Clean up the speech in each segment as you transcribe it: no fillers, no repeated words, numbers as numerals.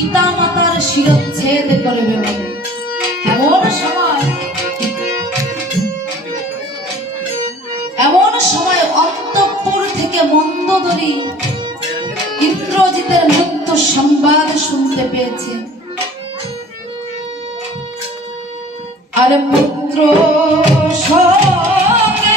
সীতা মাতার শিরচ্ছেদ করবে বলে। এমন সময় অন্তঃপুর থেকে মন্দোদরী ইন্দ্রজিতের মৃত্যু সংবাদ শুনতে পেয়েছে। আর পুত্র সঙ্গে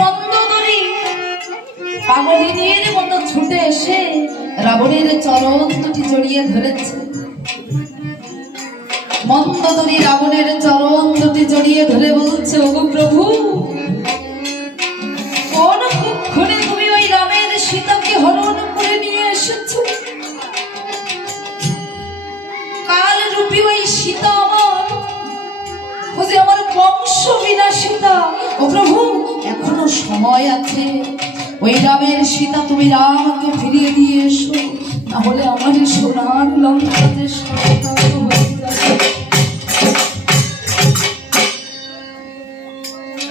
মন্দোদরী পাগলিনীর মতো ছুটে এসে রাবণের চরণ দুটি জড়িয়ে ধরেছে। মন্দোদরী রাবণের চরণ দুটি জড়িয়ে ধরে বলছে, ওগো প্রভু, কোন কুক্ষণে তুমি ওই রামের সীতাকে হরণ করে নিয়ে এসেছো? কাল রূপী ওই সীতা আমার বংশ বিনাশিতা। ও প্রভু, এখনো সময় আছে, ওই রামের সীতা তুমি রামকে ফিরিয়ে দিয়ে এসো, তাহলে আমার সোনার লঙ্কাতে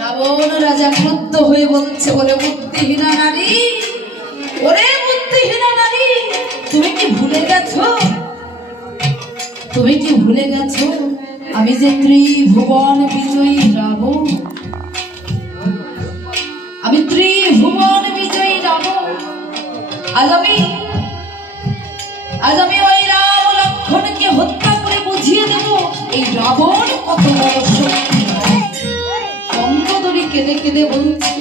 রাবণ রাজা ক্রুদ্ধ হয়ে বলছে, ওরে বুদ্ধিহীনা নারী, ওরে বুদ্ধিহীনা নারী, তুমি কি ভুলে গেছো? তুমি কি ভুলে গেছো আমি যে ত্রিভুবন বিজয়ী রাবণ? আমি ত্রিভুবন বিজয়ী রাবণ। আজ আমি ওই রাম লক্ষ্মণকে হত্যা করে বুঝিয়ে দেব এই রাবণ কত বড় শক্তি। মন্দোদরী কেঁদে কেঁদে বলছে,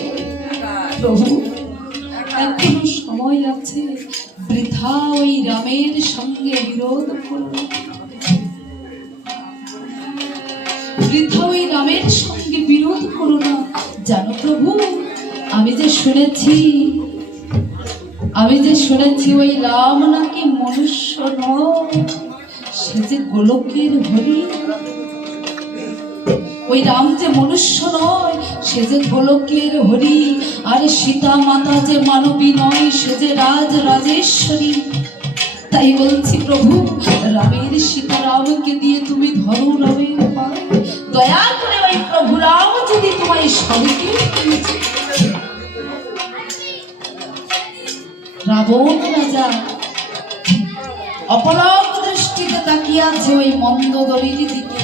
প্রভু, এখনো সময় আছে, বৃথা ওই রামের সঙ্গে বিরোধ করো, বৃথা ওই রামের সঙ্গে বিরোধ করো না। জানো প্রভু, আমি যে শুনেছি ওই রাম নাকি মনুষ্য নয়, সে যে গোলকের হরি। ওই রাম যে মনুষ্য নয়, সে যে গোলকের হরি। আর সীতা মাতা যে মানবী নয়, সে যে রাজরাজেশ্বরী। তাই বলছি প্রভু, রামের সীতা রামকে দিয়ে তুমি ধরো রামের পায়ে। দয়া করে ওই প্রভু রাম যদি তোমায় স্বামীকে দিয়েছে। রাবণ রাজা অপলক দৃষ্টিতে তাকিয়ে আছে ওই মন্দোদরীর দিকে,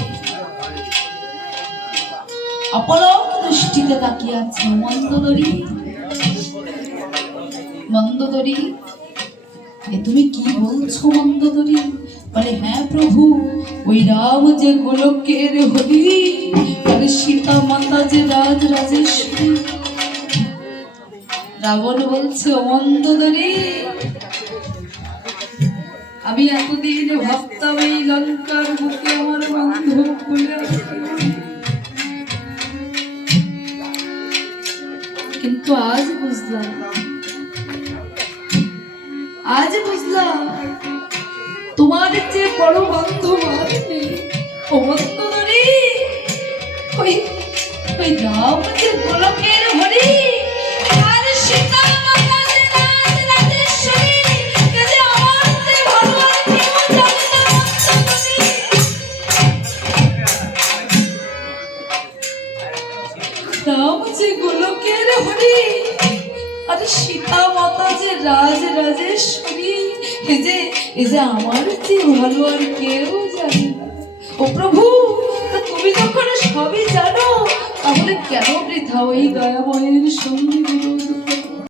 অপলক দৃষ্টিতে তাকিয়ে আছে। মন্দোদরী, এ তুমি কি বলছো মন্দোদরী? বলে, হ্যাঁ প্রভু, ওই রাম যে গোলকের হরি, আর সীতা মাতা যে রাজরাজেশ্বরী। রাবণ বলছে, ও মন্দোদরী, আমি এতদিন ভাবতাম এই লঙ্কার বুকে আমার বান্ধব বলে, কিন্তু আজ বুঝলাম তোমার যে বড় বান্ধব আছে। ও মন্দোদরী, ওই রাম যে গোলকের হরি, আর সীতা মাতা যে রাজরাজেশ্বরী, যে আমার যে ভগবান কেউ জানে না। রাম যে গোলকের হরি, আর সীতা মাতা যে রাজরাজেশ্বরী, এ যে আমার যে ভালো আর কেউ জানে না। ও প্রভু, তুমি যখন সবই জানো, তাহলে কেন বৃথা ওই দয়াময়ের সঙ্গে বিরোধ